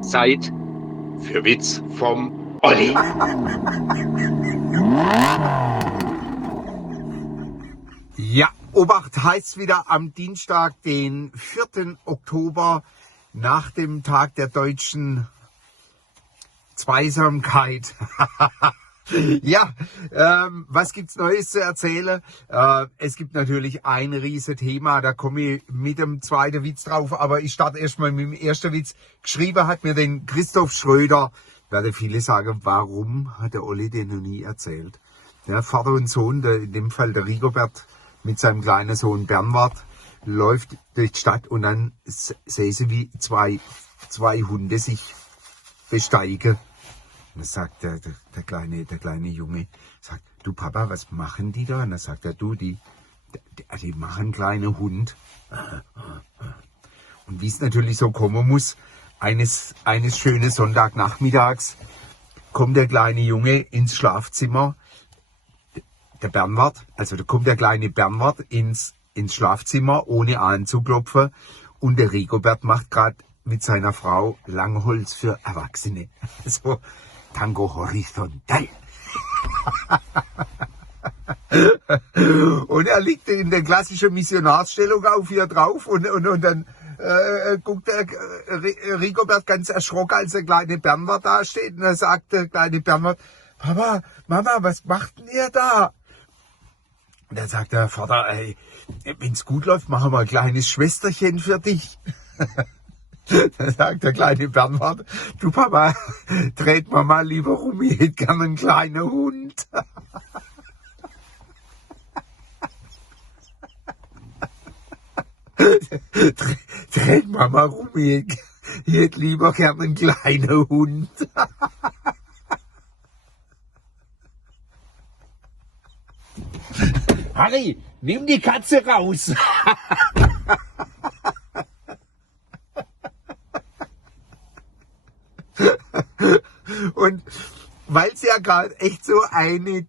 Zeit für Witz vom Olli. Ja, Obacht heißt wieder am Dienstag, den 4. Oktober, nach dem Tag der deutschen Zweisamkeit. Ja, was gibt's Neues zu erzählen? Es gibt natürlich ein riesen Thema, da komme ich mit dem zweiten Witz drauf, aber ich starte erstmal mit dem ersten Witz. Geschrieben hat mir den Christoph Schröder. Werde viele sagen, warum hat der Olli den noch nie erzählt? Ja, Vater und Sohn, in dem Fall der Rigobert mit seinem kleinen Sohn Bernward, läuft durch die Stadt und dann sehen sie, wie zwei Hunde sich besteigen. Und dann sagt der kleine Junge, sagt, du Papa, was machen die da? Und dann sagt er, du, die machen kleine Hund. Und wie es natürlich so kommen muss, eines schönen Sonntagnachmittags kommt der kleine Junge ins Schlafzimmer, der Bernward, also da kommt der kleine Bernward ins Schlafzimmer, ohne anzuklopfen, und der Rigobert macht gerade mit seiner Frau Langholz für Erwachsene. So, Tango horizontal. Und er liegt in der klassischen Missionarsstellung auf ihr drauf und dann guckt der Rigobert ganz erschrocken, als der kleine Bernward da steht, und er sagt der kleine Bernward, Papa, Mama, was macht denn ihr da? Und dann sagt der Vater, ey, wenn's gut läuft, machen wir ein kleines Schwesterchen für dich. Dann sagt der kleine Bernward, du Papa, dreht mir mal lieber rum, ich hätte gerne einen kleinen Hund. Dreht mir mal rum, ich hätte lieber gerne einen kleinen Hund. Harry, nimm die Katze raus. Und weil es ja gerade echt so eine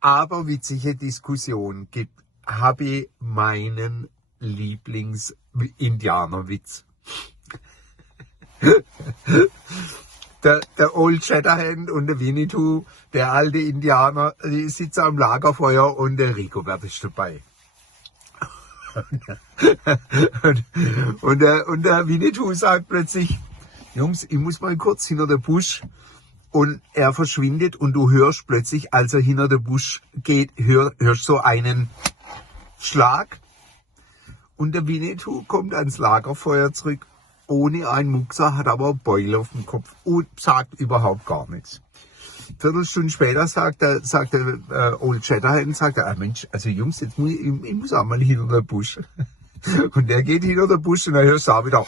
aberwitzige Diskussion gibt, habe ich meinen Lieblings-Indianerwitz. Der Old Shatterhand und der Winnetou, der alte Indianer, die sitzen am Lagerfeuer und der Rigobert ist dabei. Und der Winnetou sagt plötzlich, Jungs, ich muss mal kurz hinter der Busch, und er verschwindet und du hörst plötzlich, als er hinter der Busch geht, hörst so einen Schlag, und der Winnetou kommt ans Lagerfeuer zurück, ohne einen Muckser, hat aber einen Beul auf dem Kopf und sagt überhaupt gar nichts. Viertelstunde später sagt der Old Shatterhand, Mensch, also Jungs, jetzt ich muss auch mal hinter der Busch. Und der geht hinter der Busch und dann hörst du auch wieder.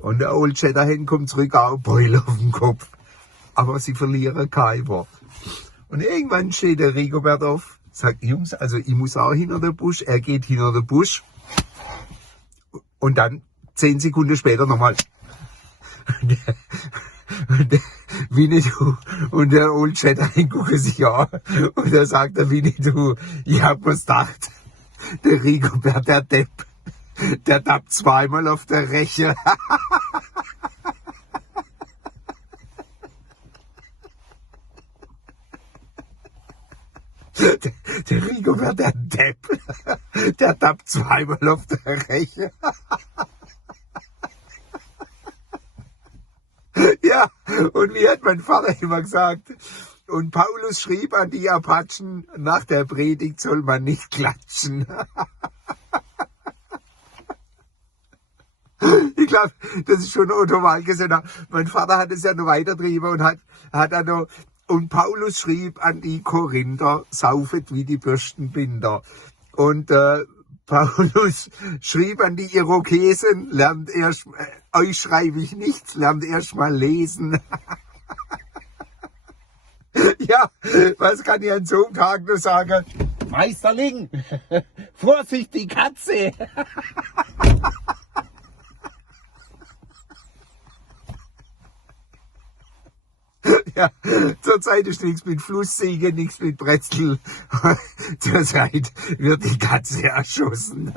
Und der Old Shatterhand kommt zurück, auch ein Beul auf dem Kopf. Aber sie verlieren kein Wort. Und irgendwann steht der Rigobert auf, sagt, Jungs, also ich muss auch hinter der Busch. Er geht hinter der Busch. Und dann 10 Sekunden später nochmal. Und der Winnetou und der Old Shatterhand gucken sich an. Und da sagt der Winnetou, ich hab mir's gedacht, der Rigobert, der Depp, der tappt zweimal auf der Reche. Der Rigobert, der Depp, der tappt zweimal auf der Reche. Ja, und wie hat mein Vater immer gesagt, und Paulus schrieb an die Apachen, nach der Predigt soll man nicht klatschen. Ich glaube, das ist schon Otto Walkes. Mein Vater hat es ja noch weitergetrieben und hat dann noch, und Paulus schrieb an die Korinther, saufet wie die Bürstenbinder. Und Paulus schrieb an die Irokesen, lernt erst, euch schreibe ich nichts, lernt erst mal lesen. Ja, was kann ich an so einem Tag nur sagen? Meisterling, Vorsicht, die Katze. Ja, zurzeit ist nichts mit Flusssäge, nichts mit Brezel. Zurzeit wird die Katze erschossen.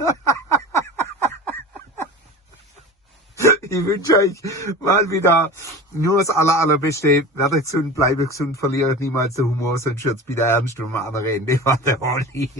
Ich wünsche euch mal wieder nur das Allerbeste. Werdet gesund, bleibt gesund, verliert niemals den Humor, sonst wird's wieder ernst, wenn wir andere Ende war der Olli.